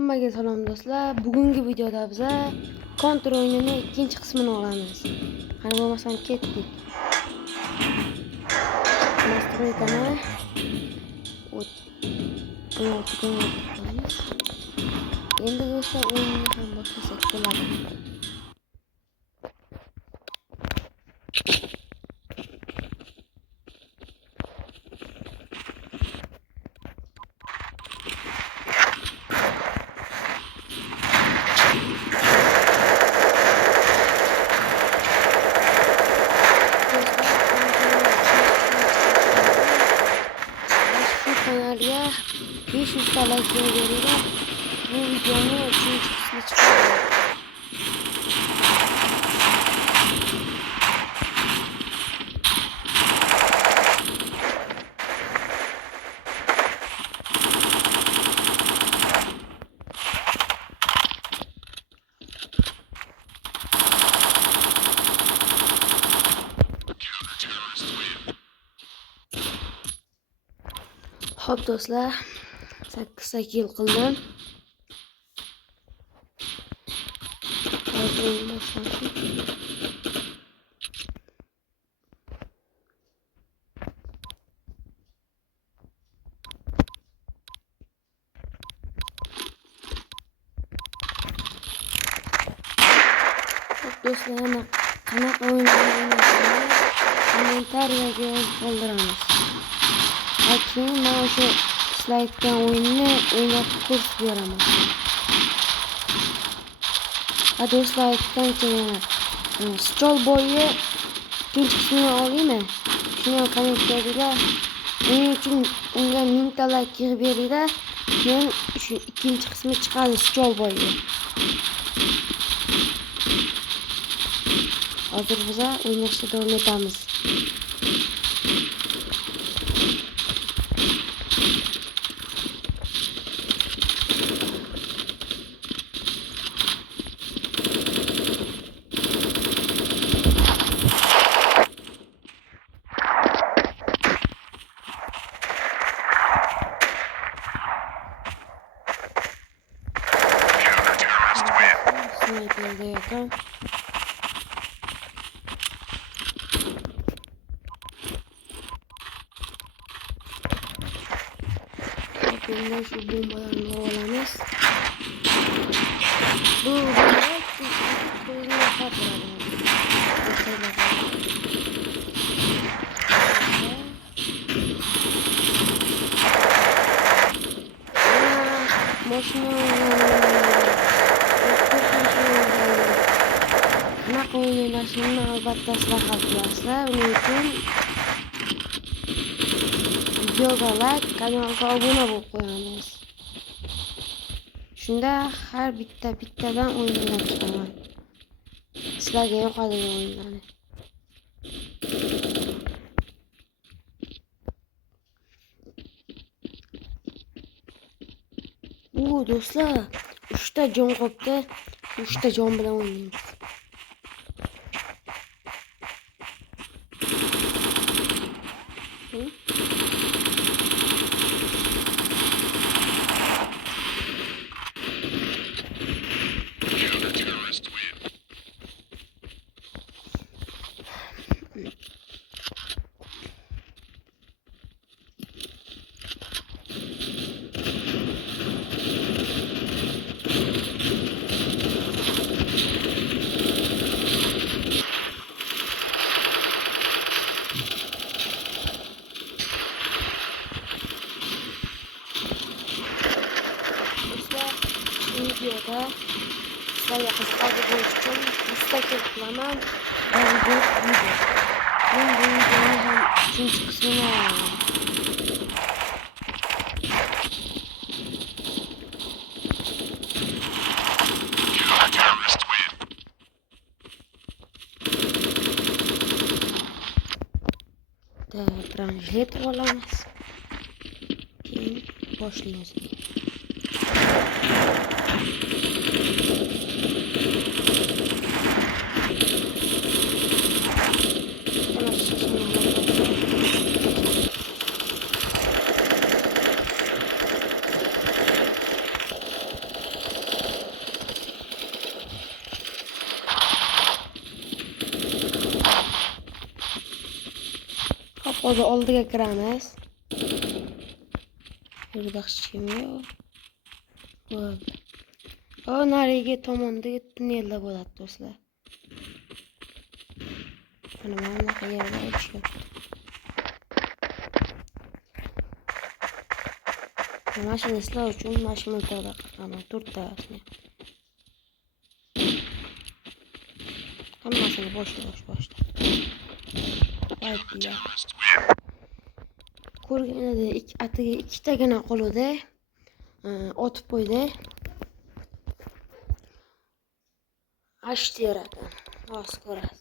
Hammaga salom do'stlar. Bugungi videoda biz Counter o'yinining ikkinchi qismini olamiz. Qani bo'lmasam ketdik. Nastroykani o'tib. Endi do'stlar o'yinni ham boshlasak bo'ladi. Kanalga 500 ta like beringlar. Bu videoni 3-qismi chiqadi. Hop do'stlar, 8 ta kill qildim. Do'stlar, qanaqa o'yinlarni kommentariyaga yozib qoldiramiz. Keyin men o'sha sizlar aytgan o'yinni o'ynab ko'rsatib beraman. Do'stlar aytgancha yana Stol bo'yi ikkinchi qismini olaymi? Shuni ham kommentariyada uning uchun unga 1000 ta like yig'ib beringlar. Keyin shu ikkinchi qismi chiqadi Stol bo'yi. Hozir biz o'ynashda davom etamiz. Sniper'da yakın. Şimdi şu bombalarını ovalamız. Bu bombalar koyunu yaparlar. Qanaqa o'ynashimni albatta sizlar hal qilasizlar. Uning uchun videoga like, kanalga obuna bo'lib qo'yamiz. Shunda har bittadan o'yinlar chiqaman. Sizlarga yoqadigan o'yinlarni. Do'stlar, 3 ta jon qolibdi. 3 ta jon bilan o'ynaymiz. Videoda sizlarga qiziqarli bo'lishi uchun istaklik qilaman. Ben bu videoni ham 3-qismini olaman. Branşlet olamiz. Keyin boshlaymiz. Hozir oldiga kiramiz. Burada hech kim yo'q. Bo'ldi. Narigi tomondagi tunnelda bo'ladi do'stlar. Mana bunaqa yerda o'tishyapti. Mashina sizlar uchun mashina to'g'ri qilganman 4 tasini. Hammasini boshla. Aytdilar. Ko'rganida atiga ikkitagina qoluvdi. Otib qo'ydi. Ashti ekan. Hozir ko'rasiz.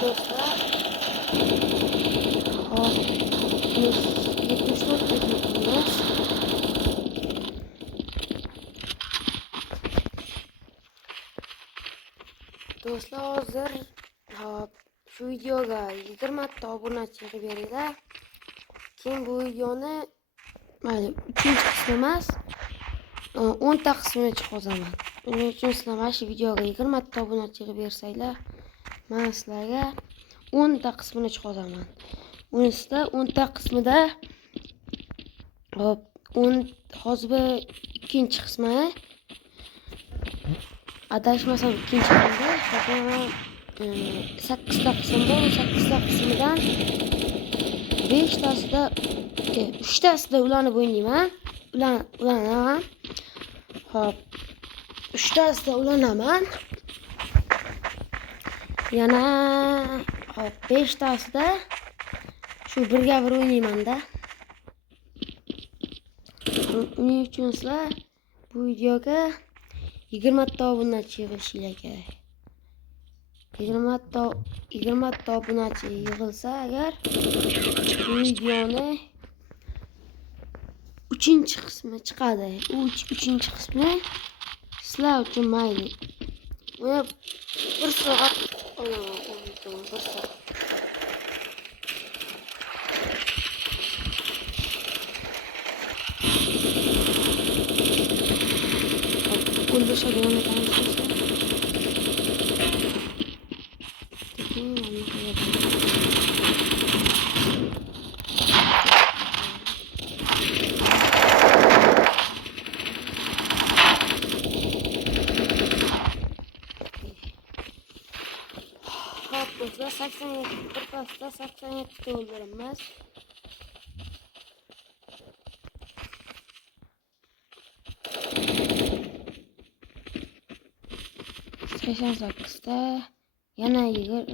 Do'stlar, hop, 74 etimiz. Do'stlar, hozir hop shu videoga 20 ta obunachi beringlar. Keyin bu videoni mayli 3-chi qismi emas, 10 ta qismini chiqazaman. Buning uchun sizlar mana shu videoga 20 ta obunachi bersanglar, men sizlarga 10 ta qismini chiqazaman. Unisida 10 ta qismida hop 10 hozir 2-chi qismi adashmasam 2-chi qismida hozir 8 ta qism bor. 8 ta qismidan 5 tasida 3 tasida ulanib o'ynayman. Ulanaman. Hop 3 tasida ulanaman. Yana hop 5 tasida shu birga bir o'ynayman-da. Uning uchun sizlar bu videoga 20 ta obunachi yig'ishinglar kerak. 20 ta obunachi yig'ilsa agar bu videoni 3-chi qismi chiqadi. U 3-chi qismi sizlar uchun mayli. Mana 1 soat o'ynaman, 1 soat. O'ldirishadigan ekansiz. Hop, do'stlar 87 bir pasda 87 ta o'ldiramiz. Da yana yigir.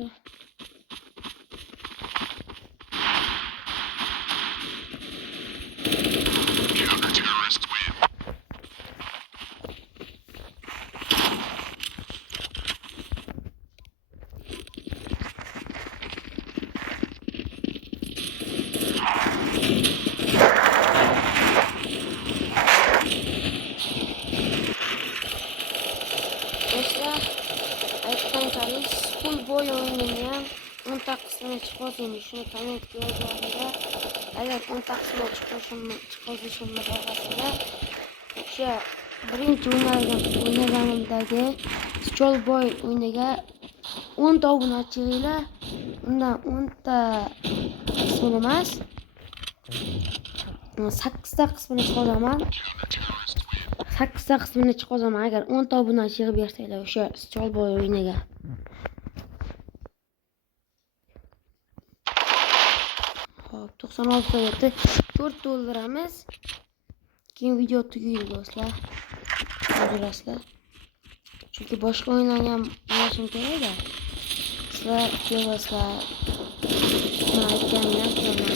Do'stlar, aytganchalik full boy o'yinini 10 ta qismini chiqardim. Shuni kommentga yozinglar. Agar 10 ta qismini chiqarishimni xohlasanglar, o'sha birinchi o'ynaganimdagi Stroll Boy o'yiniga 10 ta obunachilar, undan 10 ta qismini emas, 8 ta qismini chiqaraman. 8 ta qismini chiqazaman agar 10 ta obunachi yig'ib bersanglar o'sha Strollboy o'yiniga. Hop, 96 ta yetdi. $4 keyin video tugaydi do'stlar. O'zurasizlar. Chunki boshqa o'yinlarga ham o'ynashim kerak-da. Sizlar ko'rasizlar. Men aytganimni qilaman.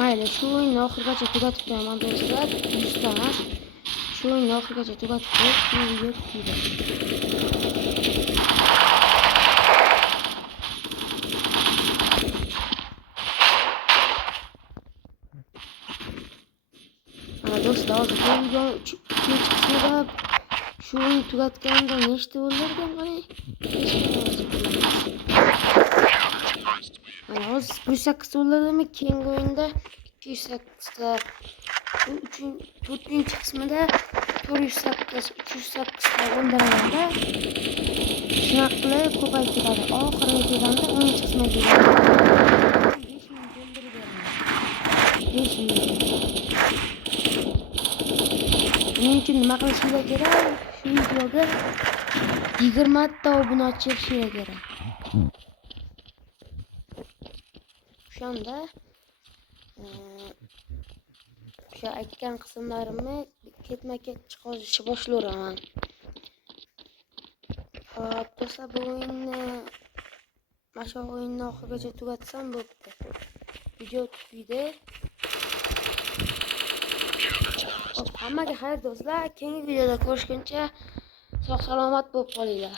Mayli, shu o'yinni oxirigacha tugatib qo'yaman do'stlar. 100 ta emas. Shu o'yinni oxirigacha tugatib qo'yib, video tugaydi. Do'stlar, hozir bu video ikkinchi qismida shu o'yinni tugatganimda nechta o'ldirdim qani? Mana hozir 108 ta o'ldirdimmi? Keyingi o'yinda 208 ta. Bu 4-chi qismida 408, 308 ta o'ldiramanda shunaqa qilib ko'payib ketadi. Oxiriga kelganda 10-chi qismga kelganda 5000 o'ldirib beraman. 5000. Buning uchun nima qilishinglar kerak? Shu videoga 20 ta obunachi yig'ishinglar kerak. O'shanda o'sha aytgan qismlarimni ketma-ket chiqarishni boshlayveraman. Hop, do'stlar, bu o'yinni mana shu o'yinni oxirigacha tugatsam bo'pti. Video tugaydi. Hammaga xayr do'stlar. Keyingi videoda ko'rishguncha sog' salomat bo'lib qolinglar.